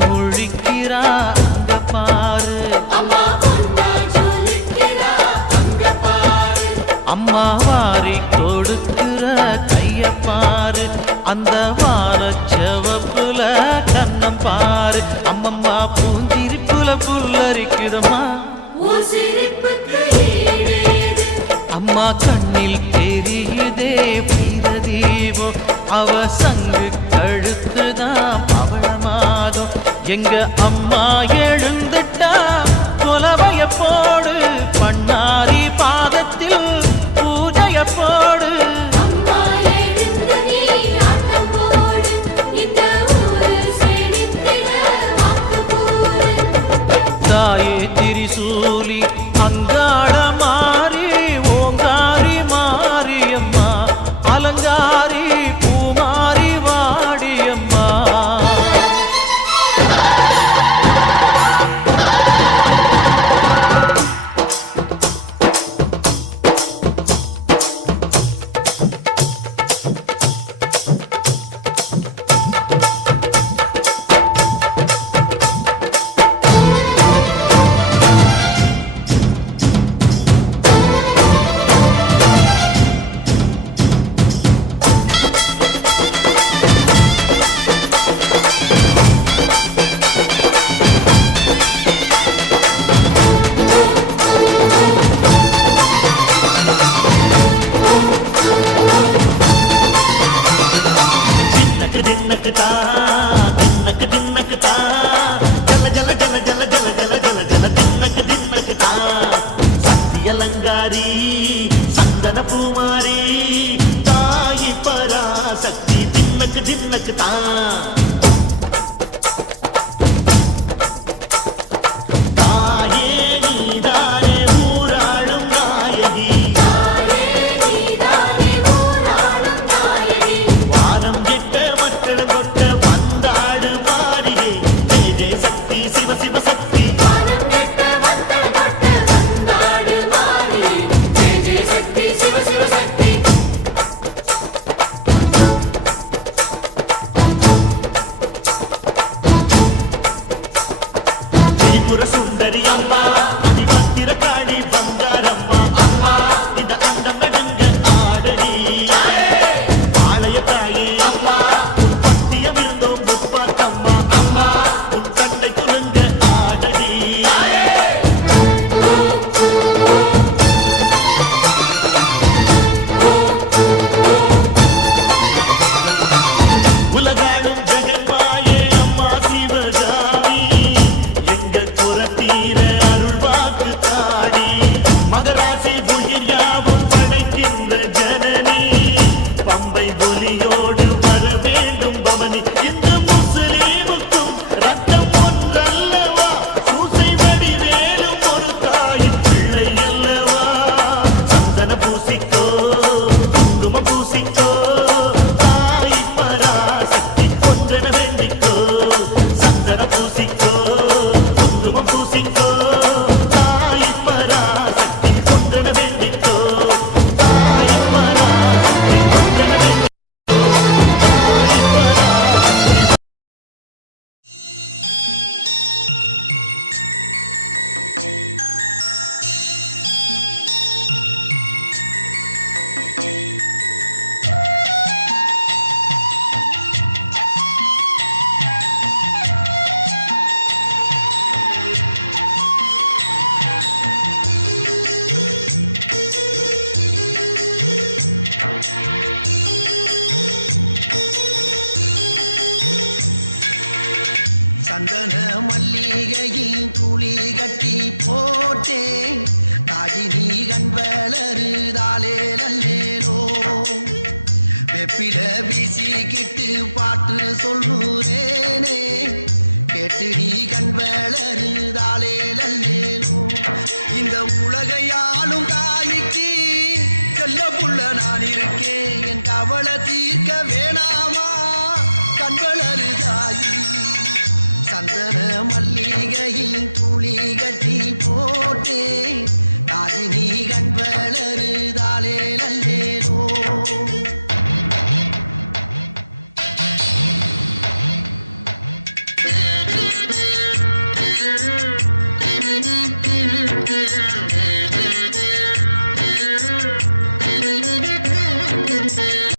முழிக்கிறா அங்க பாரு. அம்மா வாரி கொடுக்கிற கைய பாரு, அந்த வானச்சவப்புல கண்ணம் பாரு. அம்மம்மா பூஞ்சிரிப்புல புல்லரிக்குதம்மா, அம்மா கண்ணில் தெரியுதே வீரதீபம். அவ சங்கு கழுத்துதான் பவளமாதம். எங்க அம்மா எழுந்துட்டா கொலவைய போடு, பண்ணாரி பாதத்தில் பூஜைய போடு. தாயே திரிசூலி அங்காள மாறி, ஓங்காரி மாரியம்மா, அலங்காரி பூமாரி வாடியம்மா. दिनक ता दिनक ता जल जल जल जल जल जल जल जल दिनक ता शक्ति अलंगारी संदन पूमारी ताई पराशक्ति दिनक ता ताये नीदाने ஊராளும் நாயகி காலம் எட்ட மக்களங்கொட்ட வந்தாடு மாறியே ஜெய ஜெய சக்தி சிவ சிவ சக்தி திரிபுர சுந்தரி அம்மா அடிபத்திர காளி பங்காரம்மா அம்மா இந்த அண்டம் நடுங்க ஆடடி ஆலய தாயே அம்மா உன் பத்தியம் இருந்தோம் முப்பாத்தம்மா அம்மா உன் தண்டை குலுங்க ஆடடி உலகாளும் ஜெகன்மாயே அம்மா சிவகாமி எங்க குறத்தீர அருள் வாக்கு தாடி மகராசி உயிர் யாவும் படைக்கின்ற ஜனனி பம்பை ஒலியோடு வர வேண்டும் பவனி இந்த முஸ்லீமுக்கும் ரத்தம் ஒன்றல்லவா சூசை வடிவேலும் ஒரு தாயின் பிள்ளை அல்லவா சந்தன பூசிக்கோ குங்குமம் பூசிக்கோ தாய் பராசக்தி ஒன்றென வேண்டிக்கோ சந்தன பூசிக்கோ குங்குமம் பூசிக்கோ தாய் பராசக்தி ஒன்றென வேண்டிக்கோ தாய் பராசக்தி ஒன்றென வேண்டிக்கோ தாய் பராசக்தி. சந்தன மல்லிகையின் துளி கட்டி போட்டேன் தாஜினி கண் வளருதாலே நல்லேலோ வெப்பில வீசிக்கிட்டு பாட்டு சொல்லுறேனே கேட்டு நீ கண் வளருதாலே நல்லேலோ இந்த உலகையாளும் தாய்க்கு செல்ல புள்ள நான் இருக்கேன் என் கவலை தீர்க்க வேணாமா கண் வளரு தாயி சந்தன மல்லிகையின் துளி கட்டி போட்டே தாஜினி கண் வளரு